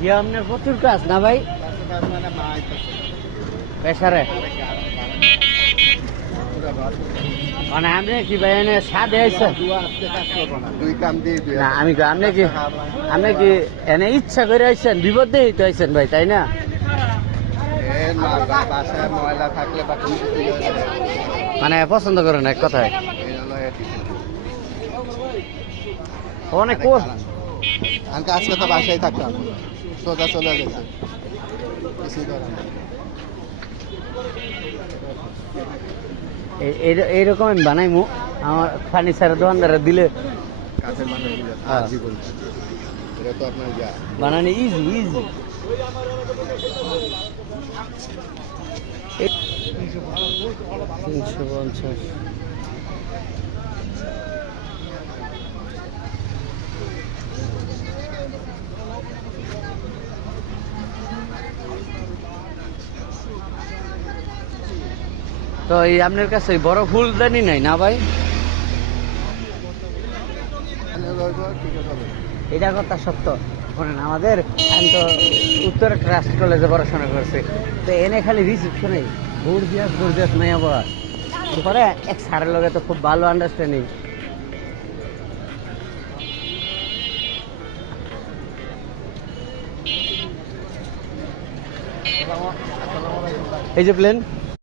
গিয়ে আপনার প্রচুর কাজ না ভাই? প্রেসারে মানে আপনি কি ভাই এনে সাদে আইছেন? না আমি আপনি কি এনে ইচ্ছা করে আইছেন, বিপদ দিয়ে তো আইছেন ভাই, তাই না? মানে পছন্দ করেন এক কথায়। অনেক আজকে তো বাসায় থাকলাম, সোজা চলে গেছে। এইরকম আমি বানাইমু আমার ফার্নিচারের দোকানদারে দিলে কাছের মানুষ এটা তো আপনার বানানি ইজি ইজি। 350। তো এই আপনার কাছে বড় ফুলদানি নাই না ভাই? এটা কথা সত্য। শোনেন আমাদের, আমি তো উত্তর ট্রাস্ট কলেজে পড়াশোনা করছি, তো এনে খালি রিসিপশনে গর্জিয়াস নাই আবার পরে এক স্যারের লগে তো খুব ভালো আন্ডারস্ট্যান্ডিং। এই যে প্লেন